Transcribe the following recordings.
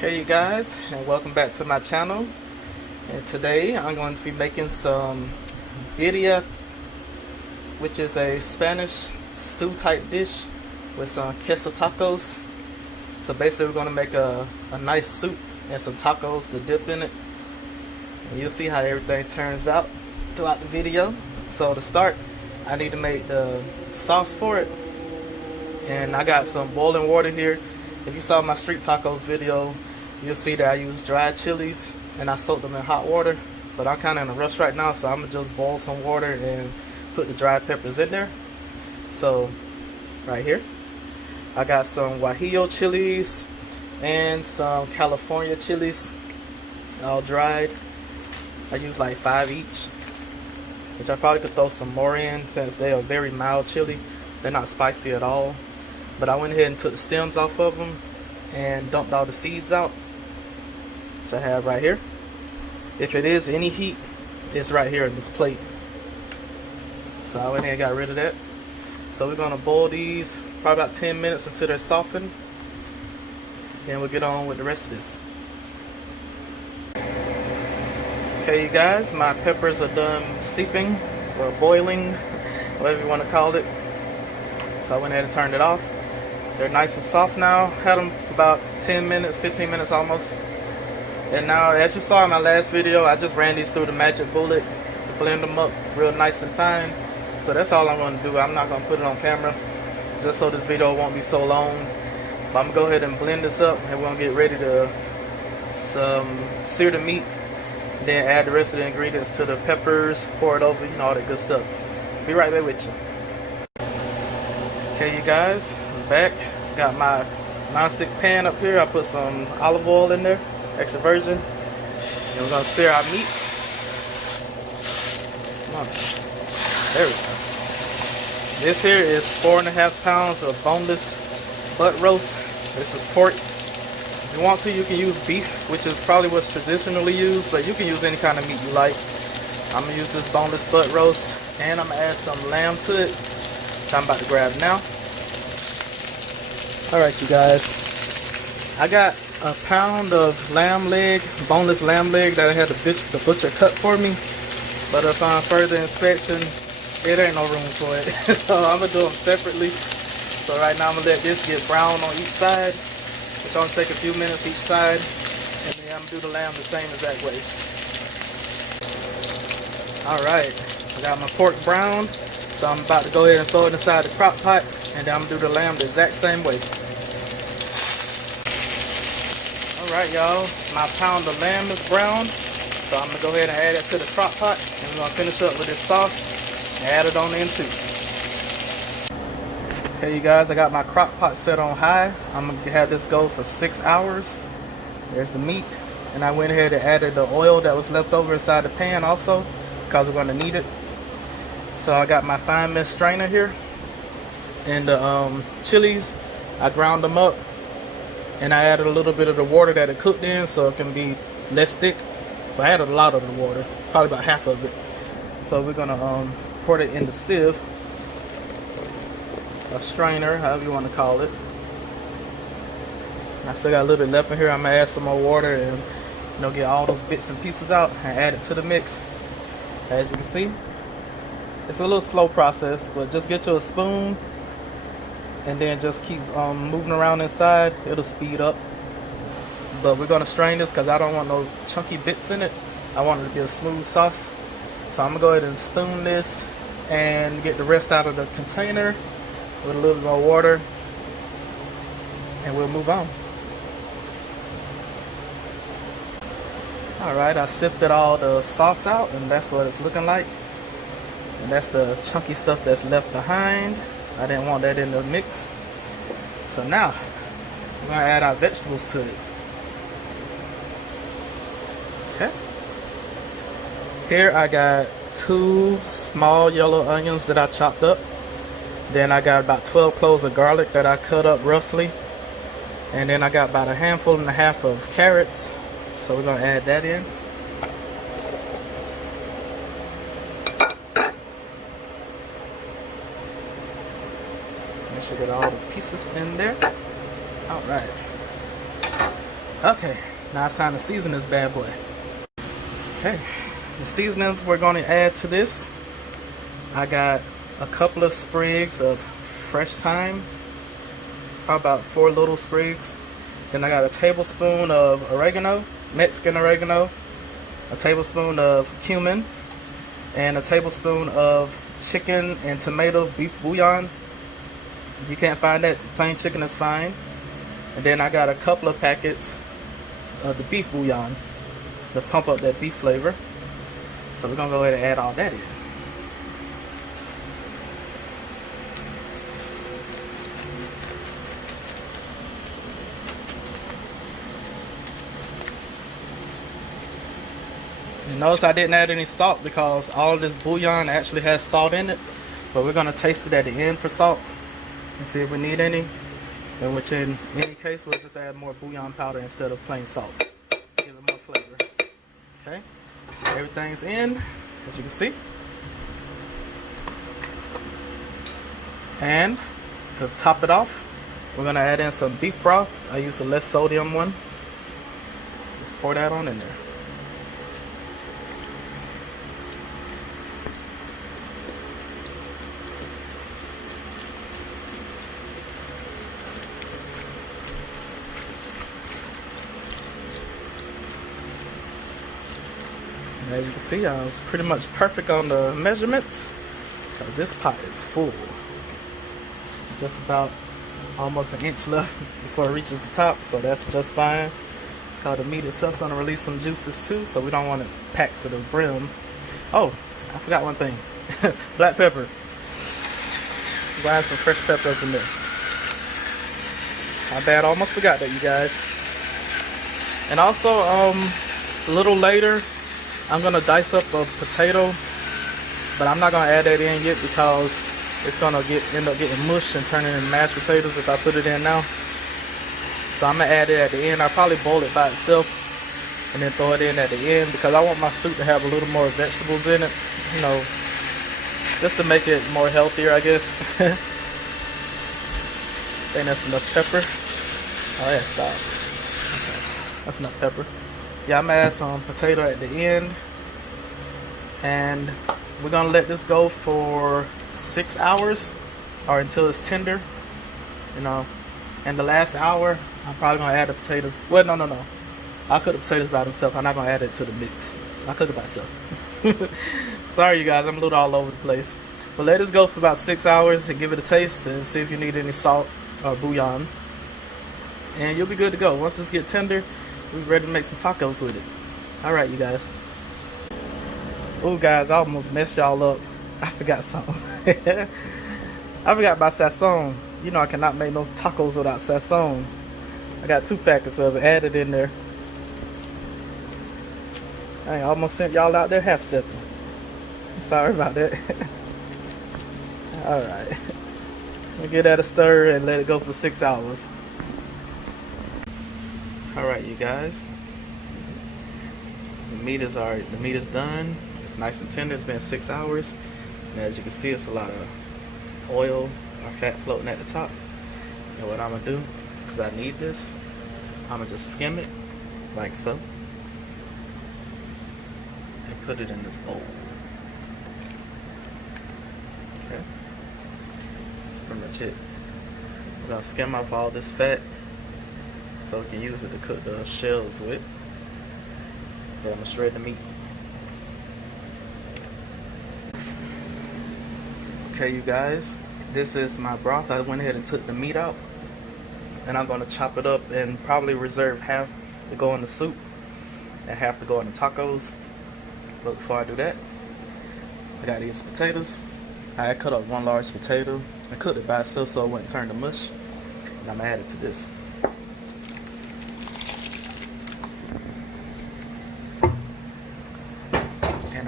Hey you guys, and welcome back to my channel. And today I'm going to be making some birria, which is a Spanish stew type dish with some quesatacos. So basically we're going to make a nice soup and some tacos to dip in it. And you'll see how everything turns out throughout the video. So to start, I need to make the sauce for it. And I got some boiling water here. If you saw my street tacos video, you'll see that I use dried chilies and I soak them in hot water. But I'm kind of in a rush right now, so I'm going to just boil some water and put the dried peppers in there. So right here, I got some Guajillo chilies and some California chilies, all dried. I use like 5 each, which I probably could throw some more in since they are very mild chili. They're not spicy at all. But I went ahead and took the stems off of them and dumped all the seeds out, which I have right here. If it is any heat, it's right here in this plate. So I went ahead and got rid of that. So we're going to boil these probably about 10 minutes until they're softened. Then we'll get on with the rest of this. Okay you guys, my peppers are done steeping or boiling, whatever you want to call it. So I went ahead and turned it off. They're nice and soft now. Had them for about 10 minutes, 15 minutes almost. And now, as you saw in my last video, I just ran these through the magic bullet to blend them up real nice and fine. So that's all I'm going to do. I'm not going to put it on camera, just so this video won't be so long. But I'm going to go ahead and blend this up, and we're going to get ready to sear the meat. Then add the rest of the ingredients to the peppers, pour it over, all that good stuff. Be right back with you. Okay you guys, I'm back. Got my non-stick pan up here. I put some olive oil in there, extra virgin. And we're gonna sear our meat. Come on. There we go. This here is 4.5 pounds of boneless butt roast. This is pork. If you want to, you can use beef, which is probably what's traditionally used, but you can use any kind of meat you like. I'm gonna use this boneless butt roast, and I'm gonna add some lamb to it. I'm about to grab now. Alright you guys, I got a pound of lamb leg, boneless lamb leg that I had the butcher cut for me. But upon further inspection, it ain't no room for it. So I'm going to do them separately. So right now I'm going to let this get brown on each side. It's going to take a few minutes each side. And then I'm going to do the lamb the same exact way. Alright, I got my pork browned. So I'm about to go ahead and throw it inside the crock pot, and then I'm going to do the lamb the exact same way. Alright y'all, my pound of lamb is browned, so I'm going to go ahead and add it to the crock pot, and we're going to finish up with this sauce and add it on in too. Okay you guys, I got my crock pot set on high. I'm going to have this go for 6 hours. There's the meat, and I went ahead and added the oil that was left over inside the pan also, because we're going to need it. So I got my fine mesh strainer here, and the chilies, I ground them up, and I added a little bit of the water that it cooked in so it can be less thick. But I added a lot of the water, probably about half of it. So we're gonna pour it in the sieve, a strainer, however you want to call it. I still got a little bit left in here. I'm gonna add some more water and get all those bits and pieces out and add it to the mix. As you can see, it's a little slow process, but just get you a spoon and then just keep moving around inside. It'll speed up. But we're going to strain this because I don't want no chunky bits in it. I want it to be a smooth sauce. So I'm going to go ahead and spoon this and get the rest out of the container with a little bit more water, and we'll move on. Alright, I sifted all the sauce out, and that's what it's looking like. And that's the chunky stuff that's left behind. I didn't want that in the mix. So now, we're going to add our vegetables to it. Okay. Here I got 2 small yellow onions that I chopped up. Then I got about 12 cloves of garlic that I cut up roughly. And then I got about 1.5 handfuls of carrots. So we're going to add that in. Make sure you get all the pieces in there. Alright. Okay, now it's time to season this bad boy. Okay, the seasonings we're going to add to this. I got a couple of sprigs of fresh thyme, probably about 4 little sprigs. Then I got a tablespoon of oregano, Mexican oregano, a tablespoon of cumin, and a tablespoon of chicken and tomato beef bouillon. If you can't find that, plain chicken is fine. And then I got a couple of packets of the beef bouillon to pump up that beef flavor. So we're gonna go ahead and add all that in. And notice I didn't add any salt because all of this bouillon actually has salt in it. But we're gonna taste it at the end for salt and see if we need any. And which in any case, we'll just add more bouillon powder instead of plain salt. Give it more flavor. Okay, everything's in, as you can see. And to top it off, we're gonna add in some beef broth. I used the less sodium one. Just pour that on in there. As you can see, I was pretty much perfect on the measurements. So this pot is full. Just about almost an inch left before it reaches the top, so that's just fine. Because the meat itself gonna release some juices too, so we don't want it packed to the brim. Oh, I forgot one thing. Black pepper. We're gonna add some fresh pepper up in there. My bad, I almost forgot that, you guys. And also, a little later, I'm gonna dice up a potato, but I'm not gonna add that in yet because it's gonna end up getting mushed and turning into mashed potatoes if I put it in now. So I'm gonna add it at the end. I'll probably boil it by itself and then throw it in at the end because I want my soup to have a little more vegetables in it, you know, just to make it more healthier, I guess. I think that's enough pepper. Oh yeah, stop. Okay. That's enough pepper. Yeah, I'm gonna add some potato at the end, and we're gonna let this go for 6 hours or until it's tender, you know. And the last hour, I'm probably gonna add the potatoes. Well, no. I'll cook the potatoes by themselves. I'm not gonna add it to the mix. I'll cook it by myself. Sorry, you guys, I'm a little all over the place. But let this go for about 6 hours and give it a taste and see if you need any salt or bouillon. And you'll be good to go. Once this gets tender, we're ready to make some tacos with it. Alright, you guys. Oh, guys, I almost messed y'all up. I forgot something. I forgot about sazon. You know I cannot make no tacos without sazon. I got 2 packets of it added in there. I almost sent y'all out there half-stepping. Sorry about that. Alright. We'll give that a stir and let it go for 6 hours. Alright, you guys, the meat is done. It's nice and tender. It's been 6 hours, and as you can see, it's a lot of oil or fat floating at the top. And what I'm gonna do, because I need this, I'm gonna just skim it like so and put it in this bowl. Okay, that's pretty much it. We're gonna skim off all this fat so we can use it to cook the shells with. Then I'm gonna shred the meat. Okay, you guys, this is my broth. I went ahead and took the meat out, and I'm gonna chop it up and probably reserve half to go in the soup and half to go in the tacos. But before I do that, I got these potatoes. I cut up 1 large potato. I cooked it by itself so it wouldn't turn to mush, and I'm gonna add it to this.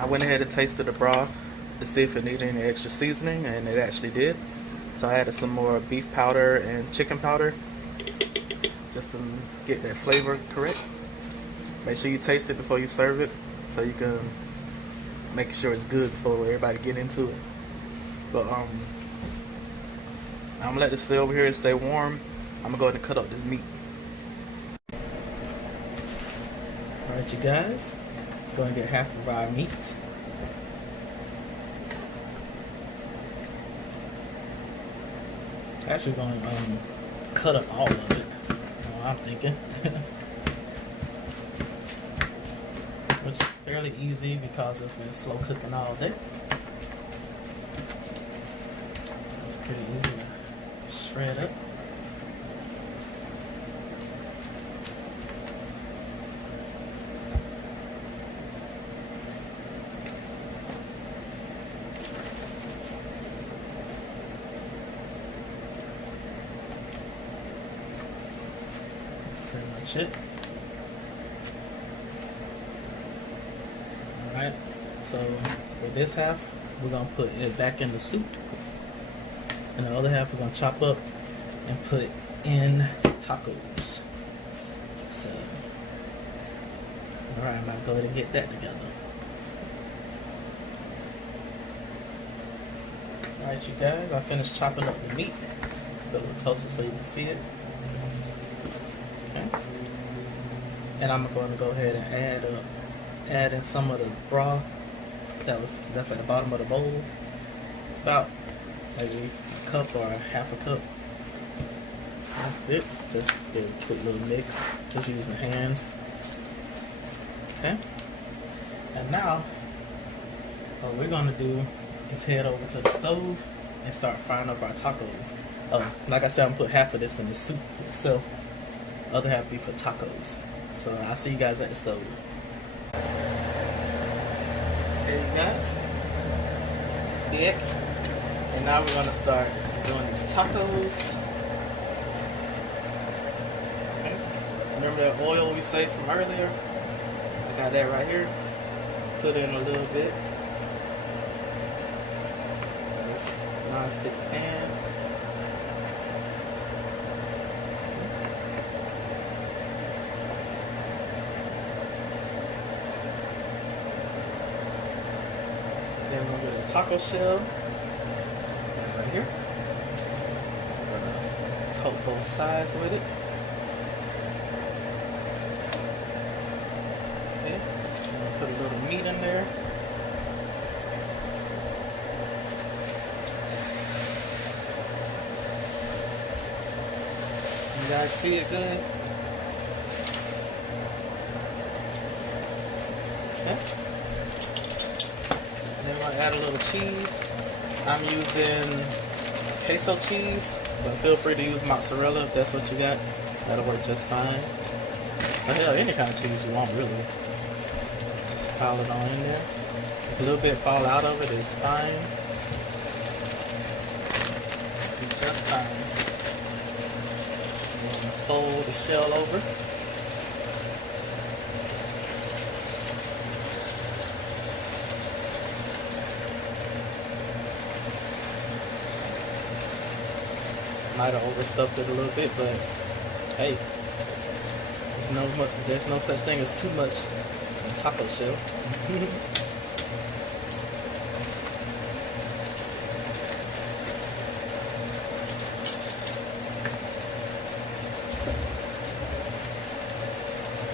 I went ahead and tasted the broth to see if it needed any extra seasoning, and it actually did. So I added some more beef powder and chicken powder just to get that flavor correct. Make sure you taste it before you serve it so you can make sure it's good before everybody get into it. But I'm gonna let this stay over here and stay warm. I'm gonna go ahead and cut up this meat. Alright, you guys, let's go and get half of our meat. Actually going to cut up all of it. I'm thinking. Which is fairly easy because it's been slow cooking all day. It's pretty easy to shred up. Pretty much it. Alright, so with this half, we're going to put it back in the soup. And the other half we're going to chop up and put in tacos. So, alright, I'm going to go ahead and get that together. Alright, you guys, I finished chopping up the meat. Put it a little closer so you can see it. Okay. And I'm going to go ahead and add in some of the broth that was left at the bottom of the bowl. About maybe a cup or half a cup. That's it. Just do a quick little mix. Just use my hands. Okay. And now, what we're going to do is head over to the stove and start frying up our tacos. Like I said, I'm going to put half of this in the soup itself. The other half be for tacos. So I'll see you guys at the stove. Okay, you guys. Back. And now we're gonna start doing these tacos. Okay. Remember that oil we saved from earlier? I got that right here. Put in a little bit. This non-stick pan. Then we'll get a taco shell right here. We're gonna coat both sides with it. Okay, so I'm gonna put a little meat in there. You guys see it good? Okay. Then we're gonna add a little cheese. I'm using queso cheese, but feel free to use mozzarella if that's what you got. That'll work just fine. Or hell, any kind of cheese you want, really. Just pile it on in there. If a little bit fall out of it is fine. It's just fine. And fold the shell over. Might have overstuffed it a little bit, but hey, there's no such thing as too much in taco shell.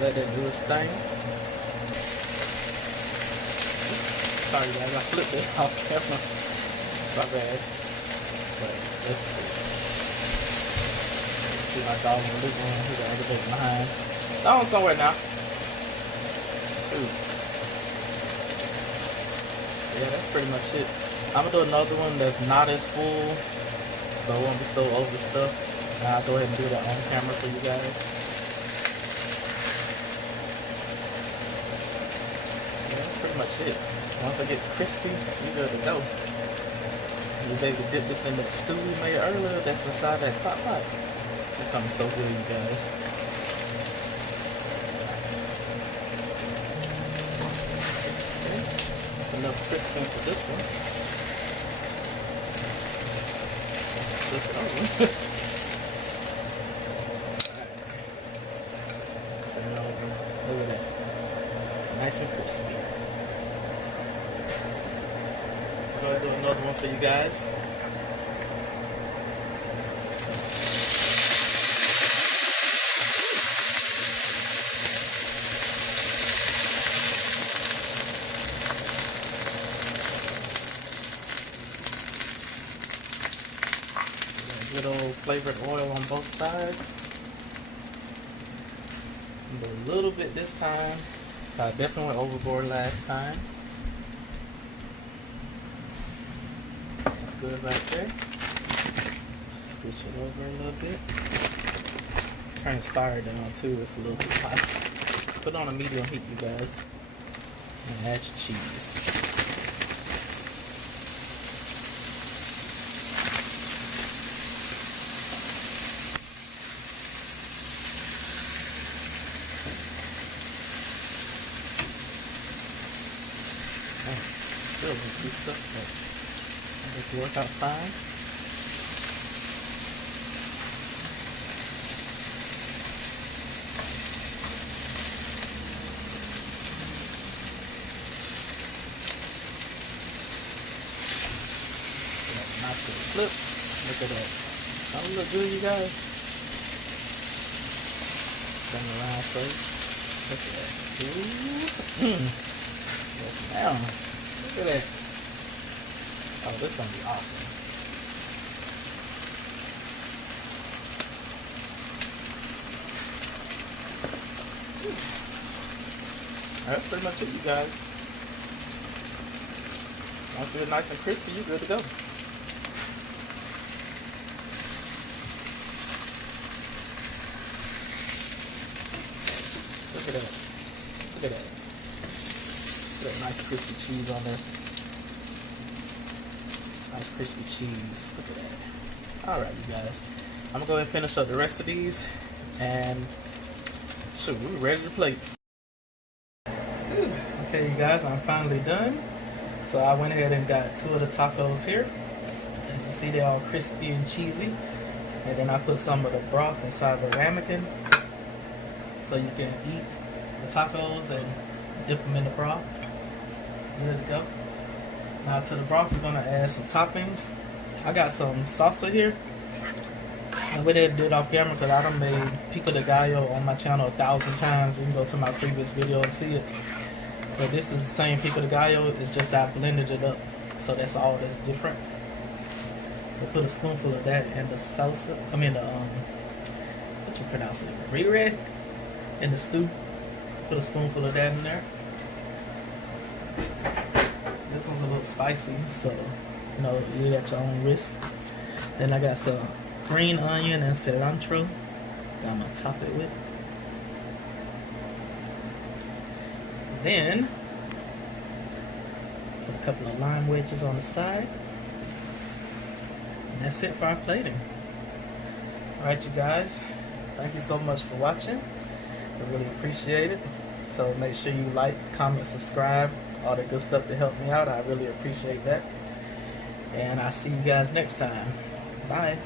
Let that do its thing. Sorry guys, I flipped it off camera. My bad. But let's see. See my dog in the loop one. He's the other bit behind. That one's somewhere now. Ooh. Yeah, that's pretty much it. I'm gonna do another one that's not as full, so it won't be so overstuffed. And I'll go ahead and do that on camera for you guys. Yeah, that's pretty much it. Once it gets crispy, you're good to go. You baby dip this in that stew we made earlier that's inside that pot pot. It's gonna be so good, you guys. Okay, that's enough crisping for this one. Flip it over. Alright. Turn it over. Look at that. Nice and crispy. Go ahead and do another one for you guys. flavored oil on both sides. A little bit this time. I definitely went overboard last time. That's good right there. Switch it over a little bit. Turn this fire down too, it's a little too hot. Put it on a medium heat, you guys. And add your cheese. Still gonna see stuff, but it'll work out fine. Nice little flip. Look at that. That look good, you guys. Spin around first. Look at that. Ooh. Yes, now. Look at that. Oh, this is gonna be awesome. That's pretty much it, you guys. Once you get nice and crispy, you're good to go. Look at that. Look at that. Look at that nice crispy cheese on there. Nice crispy cheese. Look at that. Alright, you guys. I'm gonna go ahead and finish up the rest of these. And shoot, we're ready to plate. Okay, you guys, I'm finally done. So I went ahead and got 2 of the tacos here. As you see, they're all crispy and cheesy. And then I put some of the broth inside the ramekin, so you can eat the tacos and dip them in the broth. Good to go. Now to the broth, we're gonna add some toppings. I got some salsa here. I went ahead and did it off camera because I done made pico de gallo on my channel 1,000 times. You can go to my previous video and see it. But this is the same pico de gallo, it's just I blended it up. So that's all that's different. We'll put a spoonful of that in the salsa, what you pronounce it? Birria in the stew. Put a spoonful of that in there. This one's a little spicy, so you know, you at your own risk. Then I got some green onion and cilantro that I'm gonna top it with. Then put a couple of lime wedges on the side. And that's it for our plating. Alright, you guys, thank you so much for watching. I really appreciate it. So make sure you like, comment, subscribe, all the good stuff to help me out. I really appreciate that. And I'll see you guys next time. Bye.